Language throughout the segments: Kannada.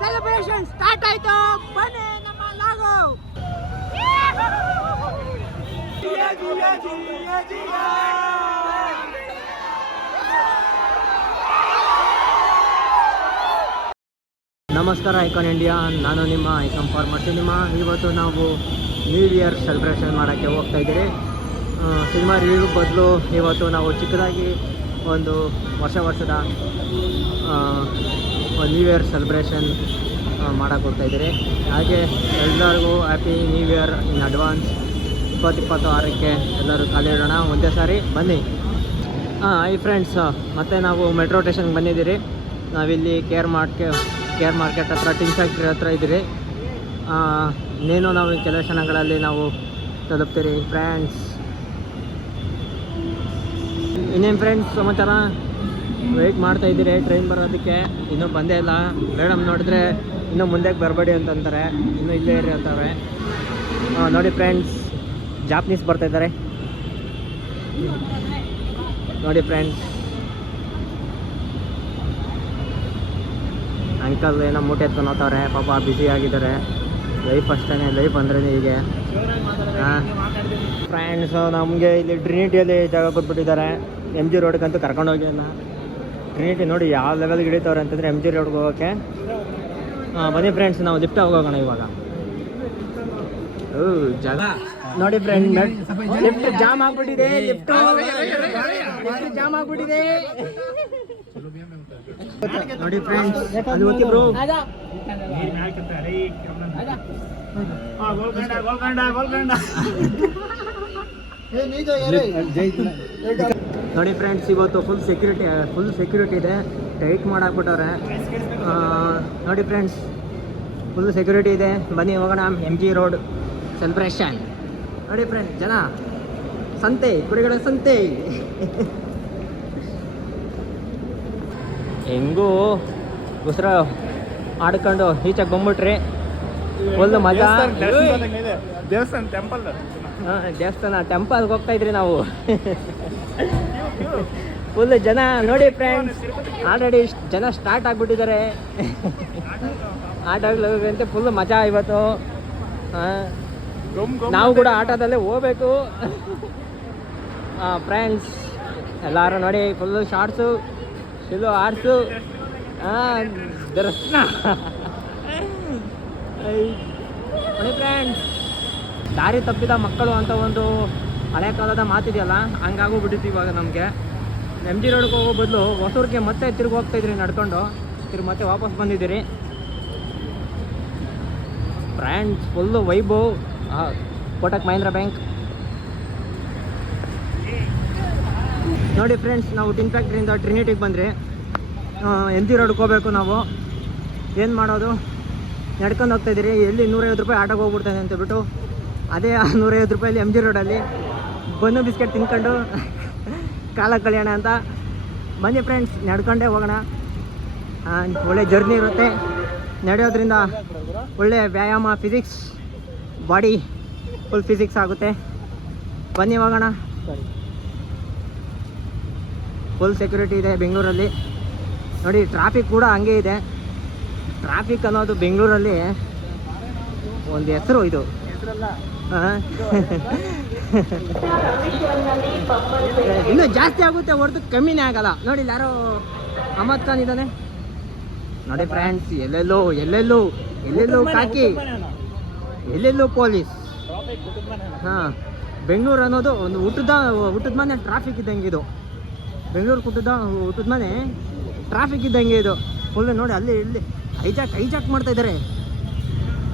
ಸೆಲೆಬ್ರೇಷನ್ ಸ್ಟಾರ್ಟ್ ಆಯ್ತು, ಬನ್ನಿ ನಮ್ಮ ಲಾಗೋ. ನಮಸ್ಕಾರ ಐಕಾನ್ ಇಂಡಿಯಾ, ನಾನು ನಿಮ್ಮ ಐಕಾನ್ ಫಾರ್ಮರ್ ಸಿನಿಮಾ. ಇವತ್ತು ನಾವು ನ್ಯೂ ಇಯರ್ ಸೆಲೆಬ್ರೇಷನ್ ಮಾಡೋಕ್ಕೆ ಹೋಗ್ತಾ ಇದ್ದೀರಿ. ಸಿನಿಮಾ ರಿವ್ಯೂ ಬದಲು ಇವತ್ತು ನಾವು ಚಿಕ್ಕದಾಗಿ ಒಂದು ವರ್ಷದ ನ್ಯೂ ಇಯರ್ ಸೆಲೆಬ್ರೇಷನ್ ಮಾಡೋಕ್ಕೆ ಹೋಗ್ತಾಯಿದ್ದೀರಿ. ಹಾಗೆ ಎಲ್ಲರಿಗೂ happy new year in advance. 2026ಕ್ಕೆ ಎಲ್ಲರೂ ಖಾಲಿ ಇಡೋಣ ಒಂದೇ ಸಾರಿ, ಬನ್ನಿ. ಐ ಫ್ರೆಂಡ್ಸ್, ಮತ್ತು ನಾವು ಮೆಟ್ರೋ ಸ್ಟೇಷನ್ಗೆ ಬಂದಿದ್ದೀರಿ. ನಾವಿಲ್ಲಿ ಕೇರ್ ಮಾರ್ಕೆಟ್ ಹತ್ರ, ಟಿನ್ ಫ್ಯಾಕ್ಟ್ರಿ ಹತ್ರ ಇದ್ದೀರಿ. ಇನ್ನೇನು ನಾವು ಕೆಲವು ಕ್ಷಣಗಳಲ್ಲಿ ನಾವು ತಲುಪ್ತೀರಿ ಫ್ರೆಂಡ್ಸ್. ಇನ್ನೇನು ಫ್ರೆಂಡ್ಸ್ ಸಮಾಚಾರ? ವೆಯ್ಟ್ ಮಾಡ್ತಾಯಿದ್ದೀರಿ ಟ್ರೈನ್ ಬರೋದಕ್ಕೆ, ಇನ್ನೂ ಬಂದೇ ಇಲ್ಲ. ಮೇಡಮ್ ನೋಡಿದ್ರೆ ಇನ್ನೂ ಮುಂದಕ್ಕೆ ಬರಬೇಡಿ ಅಂತಂತಾರೆ, ಇನ್ನೂ ಇಲ್ಲೇ ಇರಿ ಅಂತಾರೆ. ನೋಡಿ ಫ್ರೆಂಡ್ಸ್, ಜಾಪನೀಸ್ ಬರ್ತಾಯಿದ್ದಾರೆ ನೋಡಿ ಫ್ರೆಂಡ್ಸ್. ಅಂಕಲ್ ಏನೋ ಮೂಟೆ ಎತ್ಕೊಂಡು ಹೋಗ್ತಾರೆ, ಪಾಪ ಬ್ಯುಸಿ ಆಗಿದ್ದಾರೆ. ಲೈಫ್ ಅಷ್ಟೇ, ಲೈಫ್ ಅಂದ್ರೆ ಹೀಗೆ. ಫ್ರೆಂಡ್ಸ್, ನಮಗೆ ಇಲ್ಲಿ ಟ್ರಿನಿಟಿಯಲ್ಲಿ ಜಾಗ ಕೊಟ್ಬಿಟ್ಟಿದ್ದಾರೆ. ಎಮ್ ಜಿ ರೋಡ್ಗಂತೂ ಕರ್ಕೊಂಡೋಗಿಲ್ಲ. ಟ್ರಿನಿಟಿ ನೋಡಿ ಯಾವ ಲೆವೆಲ್ಗೆ ಹಿಡಿತವ್ರೆ ಅಂತಂದರೆ ಎಮ್ ಜಿ ರೋಡ್ಗೆ ಹೋಗೋಕ್ಕೆ. ಬನ್ನಿ ಫ್ರೆಂಡ್ಸ್, ನಾವು ಲಿಫ್ಟ್ ಹೋಗೋಣ ಇವಾಗ. ಜಾಗ ನೋಡಿ ಫ್ರೆಂಡ್, ಲಿಫ್ಟ್ ಜಾಮ್ ಆಗ್ಬಿಟ್ಟಿದೆ. ಲಿಫ್ಟ್ ಜಾಮ್ ಆಗ್ಬಿಟ್ಟಿದೆ ನೋಡಿ ಫ್ರೆಂಡ್ಸ್. ಅಲ್ಲಿ ಹೋಗಿ ಬ್ರೋ, ನೋಡಿ ಫ್ರೆಂಡ್ಸ್, ಇವತ್ತು ಫುಲ್ ಸೆಕ್ಯೂರಿಟಿ ಇದೆ. ಟೈಟ್ ಮಾಡಾಕ್ಬಿಟ್ಟವ್ರೆ ನೋಡಿ ಫ್ರೆಂಡ್ಸ್, ಫುಲ್ ಸೆಕ್ಯೂರಿಟಿ ಇದೆ. ಬನ್ನಿ ಹೋಗೋಣ ಎಮ್ ಜಿ ರೋಡ್ ಸೆಲೆಬ್ರೇಷನ್. ನೋಡಿ ಫ್ರೆಂಡ್ಸ್, ಜನ ಸಂತೆ, ಕುಡಿಗಳ ಸಂತೆ. ಹೆಂಗೂ ಉಸಿರು ಆಡ್ಕೊಂಡು ಈಚೆಗೆ ಬಂದ್ಬಿಟ್ರಿ. ಫುಲ್ ಮಜಾ. ದೇವಸ್ಥಾನ ಟೆಂಪಲ್ಗೆ ಹೋಗ್ತಾ ಇದ್ರಿ ನಾವು. ಫುಲ್ ಜನ ನೋಡಿ ಫ್ರೆಂಡ್ಸ್. ಆಲ್ರೆಡಿ ಜನ ಸ್ಟಾರ್ಟ್ ಆಗಿಬಿಟ್ಟಿದ್ದಾರೆ. ಆಟೋಗ್ಲಂತೆ ಫುಲ್ ಮಜಾ ಇವತ್ತು. ನಾವು ಕೂಡ ಆಟೋದಲ್ಲೇ ಹೋಗ್ಬೇಕು ಫ್ರೆಂಡ್ಸ್. ಎಲ್ಲರೂ ನೋಡಿ ಫುಲ್ಲು ಶಾರ್ಟ್ಸು, ಶಿಲು ಆರ್ಟ್ಸು, ದರ್ಶನ. ನೋಡಿ ಫ್ರೆಂಡ್ಸ್, ದಾರಿ ತಪ್ಪಿದ ಮಕ್ಕಳು ಅಂತ ಒಂದು ಹಳೆ ಕಾಲದ ಮಾತಿದೆಯಲ್ಲ, ಹಂಗಾಗೋಗ್ಬಿಟ್ಟಿತ್ತು ಇವಾಗ ನಮಗೆ. ಎಮ್ ಜಿ ರೋಡ್ಗೆ ಹೋಗೋ ಬದಲು ಹೊಸೂರಿಗೆ ಮತ್ತೆ ತಿರುಗಿ ಹೋಗ್ತಾಯಿದ್ರಿ ನಡ್ಕೊಂಡು. ಮತ್ತೆ ವಾಪಸ್ ಬಂದಿದ್ದೀರಿ friends. Full Vaibhav. Kotak Mahindra bank ನೋಡಿ ಫ್ರೆಂಡ್ಸ್. ನಾವು ಟಿನ್ ಫ್ಯಾಕ್ಟ್ರಿಯಿಂದ ಟ್ರಿನಿಟಿಗೆ ಬಂದ್ರಿ. ಎಮ್ ಜಿ ರೋಡ್ಗೆ ಹೋಗ್ಬೇಕು ನಾವು. ಏನು ಮಾಡೋದು, ನಡ್ಕೊಂಡು ಹೋಗ್ತಾಯಿದ್ದೀರಿ. ಎಲ್ಲಿ 150 ರೂಪಾಯಿ ಆಟೋಗೆ ಹೋಗ್ಬಿಡ್ತಾನೆ ಅಂತ ಬಿಟ್ಟು, ಅದೇ 150 ರೂಪಾಯಲ್ಲಿ ಎಮ್ ಜಿ ರೋಡಲ್ಲಿ ಬನ್ನು ಬಿಸ್ಕೆಟ್ ತಿನ್ಕೊಂಡು ಕಾಲ ಕಳೆಯೋಣ ಅಂತ ಬನ್ನಿ ಫ್ರೆಂಡ್ಸ್. ನಡ್ಕೊಂಡೇ ಹೋಗೋಣ. ಒಳ್ಳೆ ಜರ್ನಿ ಇರುತ್ತೆ. ನಡೆಯೋದ್ರಿಂದ ಒಳ್ಳೆ ವ್ಯಾಯಾಮ, ಫಿಸಿಕ್ಸ್, ಬಾಡಿ ಫುಲ್ ಫಿಸಿಕ್ಸ್ ಆಗುತ್ತೆ. ಬನ್ನಿ ಹೋಗೋಣ. ಫುಲ್ ಸೆಕ್ಯೂರಿಟಿ ಇದೆ ಬೆಂಗಳೂರಲ್ಲಿ ನೋಡಿ. ಟ್ರಾಫಿಕ್ ಕೂಡ ಹಂಗೆ ಇದೆ. ಟ್ರಾಫಿಕ್ ಅನ್ನೋದು ಬೆಂಗಳೂರಲ್ಲಿ ಒಂದು ಹೆಸರು. ಇದು ಇನ್ನೂ ಜಾಸ್ತಿ ಆಗುತ್ತೆ ಹೊರತು ಕಮ್ಮಿನೇ ಆಗಲ್ಲ. ನೋಡಿ ಇಲ್ಲಿ ಯಾರೋ ಅಹಮದ್ ಖಾನ್ ಇದ್ದಾನೆ ನೋಡಿ ಫ್ರೆಂಡ್ಸ್. ಎಲ್ಲೆಲ್ಲೋ ಕಾಕಿ, ಎಲ್ಲೆಲ್ಲೋ ಪೊಲೀಸ್. ಬೆಂಗಳೂರು ಅನ್ನೋದು ಒಂದು ಊಟದ ಮನೆ ಟ್ರಾಫಿಕ್ ಇದ್ದಂಗೆ ಇದು. ಬೆಂಗಳೂರು ಊಟದ ಮನೆ ಟ್ರಾಫಿಕ್ ಇದ್ದಂಗೆ ಇದು ಫುಲ್. ನೋಡಿ ಅಲ್ಲಿ ಇಲ್ಲಿ ಹೈಜಾಕ್ ಮಾಡ್ತಾ ಇದ್ದಾರೆ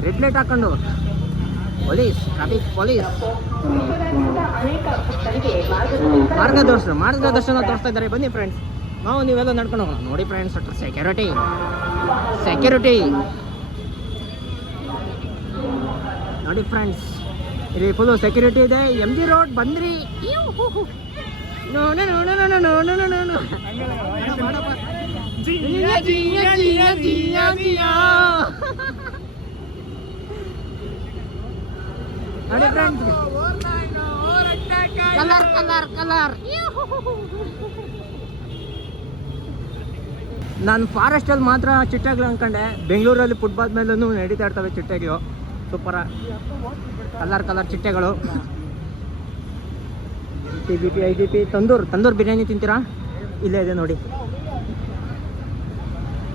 ರೆಡ್ ಲೈಟ್ ಹಾಕೊಂಡು. ಪೊಲೀಸ್, ಟ್ರಾಫಿಕ್ ಪೊಲೀಸ್ ಮಾರ್ಗದರ್ಶನ ತೋರಿಸ್ತಾ ಇದ್ದಾರೆ. ಬನ್ನಿ ಫ್ರೆಂಡ್ಸ್, ನಾವು ನೀವೆಲ್ಲ ನಡ್ಕೊಂಡು ಹೋಗೋಣ. ನೋಡಿ ಫ್ರೆಂಡ್ಸ್, ಸೆಕ್ಯೂರಿಟಿ ನೋಡಿ ಫ್ರೆಂಡ್ಸ್, ಇಲ್ಲಿ ಫುಲ್ಲು ಸೆಕ್ಯೂರಿಟಿ ಇದೆ. ಎಮ್ ಜಿ ರೋಡ್ ಬಂದ್ರಿ. ನೋಡಿ ಫ್ರೆಂಡ್ಸ್, ಕಲರ್ ನಾನು ಫಾರೆಸ್ಟಲ್ಲಿ ಮಾತ್ರ ಚಿಟ್ಟೆಗಳು ಅಂದ್ಕೊಂಡೆ. ಬೆಂಗಳೂರಲ್ಲಿ ಫುಟ್ಬಾಲ್ ಮೇಲೂ ನಡೀತಾ ಇರ್ತವೆ ಚಿಟ್ಟೆಗಳು. ಸೂಪರ ಕಲರ್ ಚಿಟ್ಟೆಗಳು. TBP IGP ತಂದೂರ್ ಬಿರಿಯಾನಿ ತಿಂತೀರಾ? ಇಲ್ಲೇ ಇದೆ ನೋಡಿ.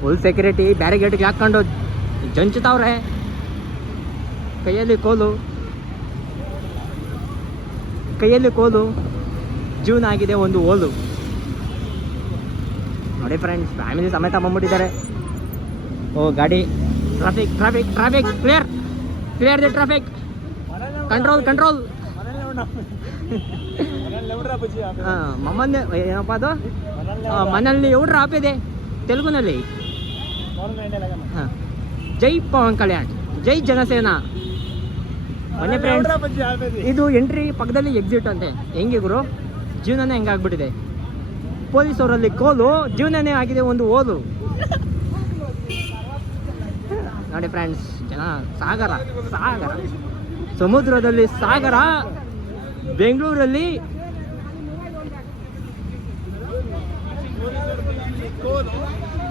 ಫುಲ್ ಸೆಕ್ಯೂರಿಟಿ ಬ್ಯಾರಿಗೇಡ್ಗೆ ಹಾಕ್ಕೊಂಡು ಜಂಚುತ್ತವ್ರೆ. ಕೈಯಲ್ಲಿ ಕೋಲು. ಜೀವನ ಆಗಿದೆ ಒಂದು ಓಲು. ನೋಡಿ ಫ್ರೆಂಡ್ಸ್, ಫ್ಯಾಮಿಲಿ ಸಮೇತ ಬಂದ್ಬಿಟ್ಟಿದ್ದಾರೆ. ಓ ಗಾಡಿ, traffic clear the traffic, control. ಮಮ್ಮನ್ನೇ ಏನಪ್ಪ ಅದು, ಮನೆಯಲ್ಲಿ ಎವ್ರ ಆಪಿದೆ ತೆಲುಗುನಲ್ಲಿ. ಜೈ ಪವನ್ ಕಲ್ಯಾಣ್, ಜೈ ಜನಸೇನಾ. ಮೊನ್ನೆ ಫ್ರೆಂಡ್ಸ್, ಇದು ಎಂಟ್ರಿ ಪಕ್ಕದಲ್ಲಿ ಎಕ್ಸಿಟ್ ಅಂತೆ. ಹೆಂಗೆ ಗುರು, ಜೀವನನೇ ಹೆಂಗಾಗ್ಬಿಟ್ಟಿದೆ. ಪೊಲೀಸವರಲ್ಲಿ ಕೋಲು, ಜೀವನನೇ ಆಗಿದೆ ಒಂದು ಓಲು. ನೋಡಿ ಫ್ರೆಂಡ್ಸ್, ಜನ ಸಾಗರ ಸಮುದ್ರದಲ್ಲಿ ಸಾಗರ. ಬೆಂಗಳೂರಲ್ಲಿ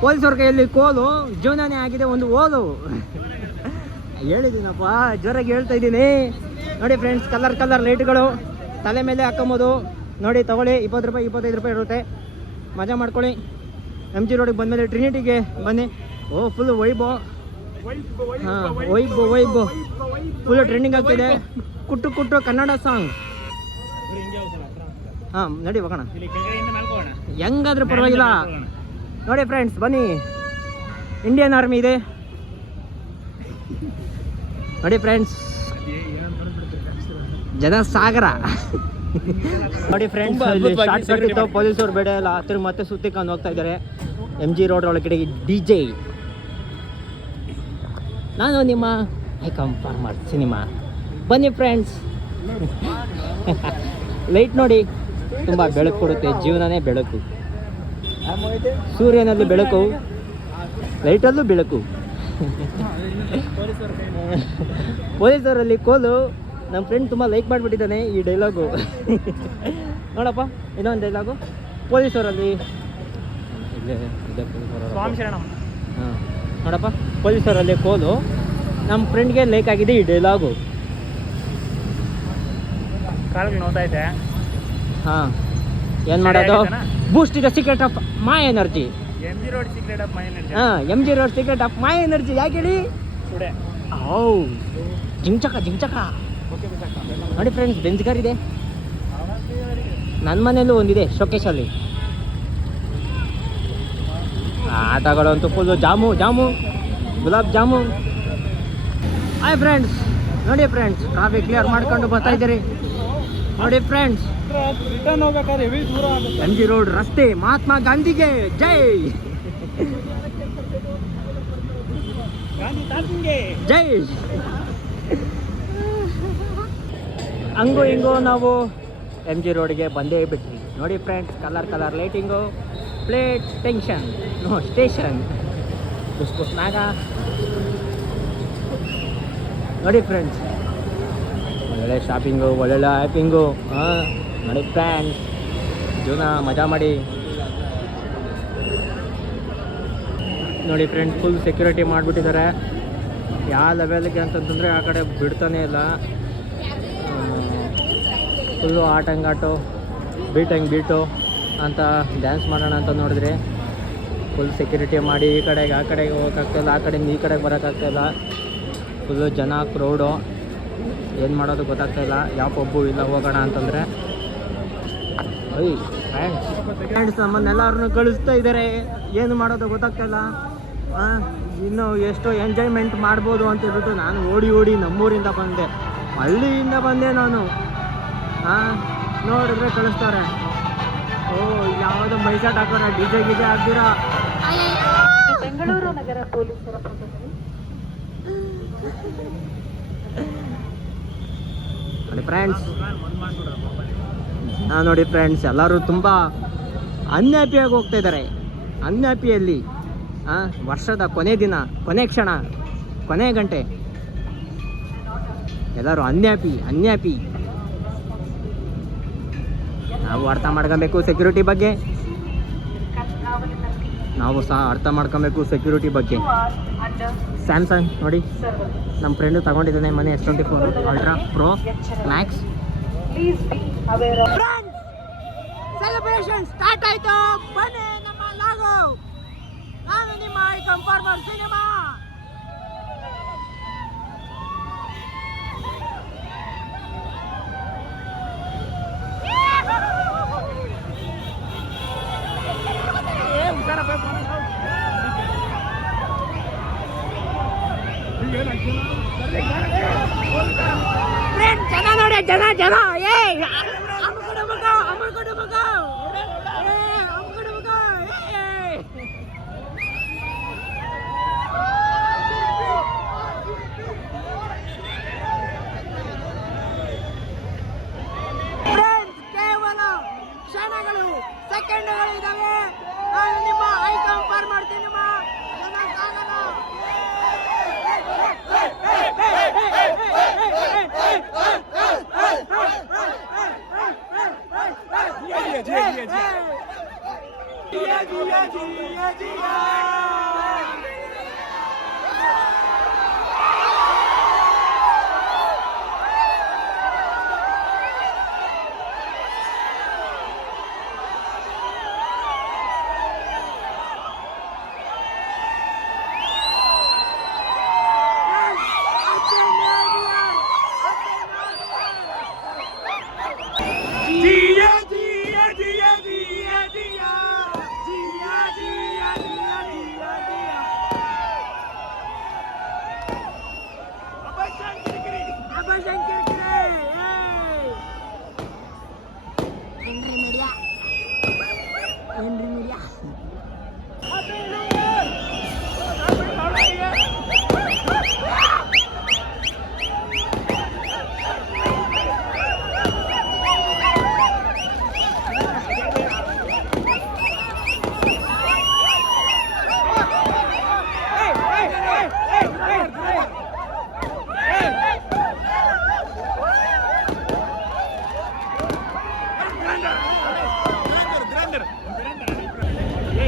ಪೊಲೀಸವ್ರ ಕೈಯಲ್ಲಿ ಕೋಲು, ಜೀವನನೇ ಆಗಿದೆ ಒಂದು ಓಲು. ಹೇಳಿದ್ದೀನಪ್ಪ, ಜೋರಾಗಿ ಹೇಳ್ತಾ ಇದ್ದೀನಿ. ನೋಡಿ ಫ್ರೆಂಡ್ಸ್, ಕಲರ್ ಲೈಟ್ಗಳು ತಲೆ ಮೇಲೆ ಹಾಕೊಂಬೋದು. ನೋಡಿ ತಗೊಳ್ಳಿ, 20 ರೂಪಾಯಿ 25 ರೂಪಾಯಿ ಇರುತ್ತೆ. ಮಜಾ ಮಾಡ್ಕೊಳ್ಳಿ. MG ರೋಡಿಗೆ ಬಂದಮೇಲೆ ಟ್ರಿನಿಟಿಗೆ ಬನ್ನಿ. ಓ ಫುಲ್ ವೈಬೋ. ಹಾಂ ವೈಬೋ ಫುಲ್ ಟ್ರೆಂಡಿಂಗ್ ಆಗ್ತಿದೆ. ಕುಟ್ಟು ಕನ್ನಡ ಸಾಂಗ್. ಹಾಂ ನಡಿ ಹೋಗೋಣ, ಹೆಂಗಾದ್ರೂ ಪರವಾಗಿಲ್ಲ. ನೋಡಿ ಫ್ರೆಂಡ್ಸ್, ಬನ್ನಿ, ಇಂಡಿಯನ್ ಆರ್ಮಿ ಇದೆ ನೋಡಿ ಫ್ರೆಂಡ್ಸ್, ಜನ ಸಾಗರ. ನೋಡಿ ಫ್ರೆಂಡ್ಸ್, ಇಲ್ಲಿ ಶಾರ್ಟ್ ಕಟ್ ಇತ್ತು, ಪೊಲೀಸರು ಬೇಡ ಎಲ್ಲ ತಿರುಗಿ ಮತ್ತೆ ಸುತ್ತಿಕೊಂಡು ಹೋಗ್ತಾ ಇದ್ದಾರೆ. MG ರೋಡ್ ಒಳಗಡೆ DJ. ನಾನು ನಿಮ್ಮ ಐಕಾನ್ ಫಾರ್ಮರ್ ಸಿನಿಮಾ. ಬನ್ನಿ ಫ್ರೆಂಡ್ಸ್. ಲೈಟ್ ನೋಡಿ, ತುಂಬ ಬೆಳಕು ಕೊಡುತ್ತೆ. ಜೀವನನೇ ಬೆಳಕು. ಸೂರ್ಯನಲ್ಲಿ ಬೆಳಕು, ಲೈಟಲ್ಲೂ ಬೆಳಕು. ಪೊಲೀಸರಲ್ಲಿ ಕೋಲು. ನಮ್ಮ ಫ್ರೆಂಡ್ ತುಂಬ ಲೈಕ್ ಮಾಡಿಬಿಟ್ಟಿದ್ದಾನೆ ಈ ಡೈಲಾಗು. ನೋಡಪ್ಪ, ಇನ್ನೊಂದು ಡೈಲಾಗು. ಪೊಲೀಸರಲ್ಲಿ ಹಾಂ ನೋಡಪ್ಪ, ಪೊಲೀಸರಲ್ಲಿ ಕೋಲು. ನಮ್ಮ ಫ್ರೆಂಡ್ಗೆ ಲೈಕ್ ಆಗಿದೆ ಈ ಡೈಲಾಗು. ಕಾಲಿಗೆ ನೋಡ್ತಾ ಇದೆ. ಹಾಂ, ಏನು ಮಾಡೋದು? Boost the secret of my energy. MG road secret of my energy. ಹಾಂ, MG road secret of my energy. ಯಾಕೆ ಹೇಳಿ? ಟುಡೇ ಓ ಜಿಂಚಕ ನೋಡಿ ಫ್ರೆಂಡ್ಸ್, ಬೆಂಜ್ ಕಾರ್ ಇದೆ. ನನ್ನ ಮನೆಯಲ್ಲೂ ಒಂದಿದೆ ಶೋಕೇಶಲ್ಲಿ. ಆಟಗಳು ಅಂತೂ ಫುಲ್ಲು ಜಾಮು ಗುಲಾಬ್ ಜಾಮು. ಹಾಯ್ ಫ್ರೆಂಡ್ಸ್, ನೋಡಿ ಫ್ರೆಂಡ್ಸ್, ಟ್ರಾಫಿಕ್ ಕ್ಲಿಯರ್ ಮಾಡ್ಕೊಂಡು ಬರ್ತಾ ಇದ್ದೀರಿ. ನೋಡಿ ಫ್ರೆಂಡ್ಸ್, ರಿಟರ್ನ್ ಹೋಗ್ಬೇಕಾದ್ರೆ ಹೆವಿ ದೂರ ಆಗುತ್ತೆ. MG ರೋಡ್ ರಸ್ತೆ, ಮಹಾತ್ಮ ಗಾಂಧಿಗೆ ಜೈ. ಗಾಂಧಿ ತಾತಂಗೆ ಜೈ. ಹಂಗೂ ಹಿಂಗೂ ನಾವು MG ರೋಡ್ಗೆ ಬಂದೇ ಬಿಟ್ವಿ. ನೋಡಿ friends, colour lighting, plate tension no station ಪುಷ್ಪನಾಗ. ನೋಡಿ ಫ್ರೆಂಡ್ಸ್, ಒಳ್ಳೆ ಶಾಪಿಂಗು, ಒಳ್ಳೊಳ್ಳೆ ಹ್ಯಾಪಿಂಗು. ಹಾಂ ನೋಡಿ ಫ್ರೆಂಡ್ಸ್, ಜೀವನ ಮಜಾ ಮಾಡಿ. ನೋಡಿ ಫ್ರೆಂಡ್ಸ್, ಫುಲ್ ಸೆಕ್ಯೂರಿಟಿ ಮಾಡಿಬಿಟ್ಟಿದ್ದಾರೆ. ಯಾವ ಲೆವೆಲ್ಗೆ ಅಂತಂತಂದರೆ ಆ ಕಡೆ ಬಿಡ್ತಾನೆ ಇಲ್ಲ. ಫುಲ್ಲು ಆಟಂಗಾಟು, ಬೀಟು ಅಂತ ಡ್ಯಾನ್ಸ್ ಮಾಡೋಣ ಅಂತ ನೋಡಿದ್ರೆ ಫುಲ್ ಸೆಕ್ಯೂರಿಟಿ ಮಾಡಿ ಈ ಕಡೆಗೆ ಆ ಕಡೆಗೆ ಹೋಗೋಕ್ಕಾಗ್ತಾಯಿಲ್ಲ, ಆ ಕಡೆಯಿಂದ ಈ ಕಡೆಗೆ ಬರೋಕ್ಕಾಗ್ತಾಯಿಲ್ಲ. ಫುಲ್ಲು ಜನ ಕ್ರೌಡು. ಏನು ಮಾಡೋದು ಗೊತ್ತಾಗ್ತಾಯಿಲ್ಲ. ಯಾವ ಪಬ್ಬು ಇಲ್ಲ ಹೋಗೋಣ ಅಂತಂದರೆ. ಫ್ರೆಂಡ್ಸ್ ನಮ್ಮನ್ನೆಲ್ಲರನ್ನು ಕಳಿಸ್ತಾ ಇದ್ದಾರೆ. ಏನು ಮಾಡೋದು ಗೊತ್ತಾಗ್ತಾಯಿಲ್ಲ. ಇನ್ನು ಎಷ್ಟು ಎಂಜಾಯ್ಮೆಂಟ್ ಮಾಡ್ಬೋದು ಅಂತ ಹೇಳ್ಬಿಟ್ಟು ನಾನು ಓಡಿ ನಮ್ಮೂರಿಂದ ಬಂದೆ, ಹಳ್ಳಿಯಿಂದ ಬಂದೆ ನಾನು. ನೋಡಿದ್ರೆ ಕಳಿಸ್ತಾರೆ. ಓ ಯಾವುದೋ ಮೈಸಾಟ್ ಹಾಕೋರ, ಡಿಜೆ ಗಿಜೆ ಹಾಕ್ತೀರಾ. ಬೆಂಗಳೂರು ನಗರ ಪೊಲೀಸರ ನೋಡಿ ಫ್ರೆಂಡ್ಸ್, ನೋಡಿ ಫ್ರೆಂಡ್ಸ್, ಎಲ್ಲರೂ ತುಂಬ ಅನ್ಹ್ಯಾಪಿಯಾಗಿ ಹೋಗ್ತಾ ಇದ್ದಾರೆ. ಅನ್ಹ್ಯಾಪಿಯಲ್ಲಿ ವರ್ಷದ ಕೊನೆ ದಿನ, ಕೊನೆ ಕ್ಷಣ, ಕೊನೆ ಗಂಟೆ, ಎಲ್ಲರೂ ಅನ್ಹ್ಯಾಪಿ. ನಾವು ಅರ್ಥ ಮಾಡ್ಕೊಬೇಕು ಸೆಕ್ಯೂರಿಟಿ ಬಗ್ಗೆ. ನಾವು ಸಹ ಅರ್ಥ ಮಾಡ್ಕೊಬೇಕು ಸೆಕ್ಯೂರಿಟಿ ಬಗ್ಗೆ. ಸ್ಯಾಮ್ಸಂಗ್ ನೋಡಿ, ನಮ್ಮ ಫ್ರೆಂಡು ತಗೊಂಡಿದ್ದಾನೆ ಮನೆ S24 ultra pro Max. Celebration start ಆಯ್ತು, ಬನ್ನಿ ನಮ್ಮ ಲಾಗೋ. ನಾನು ನಿಮ್ಮ ಐಕಾನ್ ಫಾರ್ಮರ್ ಸಿನಿಮಾ. ಜನ ನೋಡಿ, ಜನ ಜನ ಏ ಅಮ್ಮಕಡೆ ಮಗ, ಅಮ್ಮಕಡೆ ಮಗ, ಅಮ್ಮಕಡೆ ಮಗ. ಕೇವಲ ಕ್ಷಣಗಳು, ಸೆಕೆಂಡ್ಗಳು ಇದಾವೆ. ನಾನು ನಿಮ್ಮ ಐಕಾನ್ ಫಾರ್ಮರ್ ಸಿನಿಮಾ. ನನ್ನ ಸಾಗರ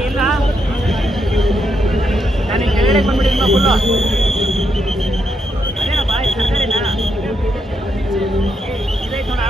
ಇಲ್ಲ, ನಾನು ಕೆಳಗಡೆ ಬಂದ್ಬಿಟ್ಟಿದ್ದೀನಿ ಫುಲ್ಲು.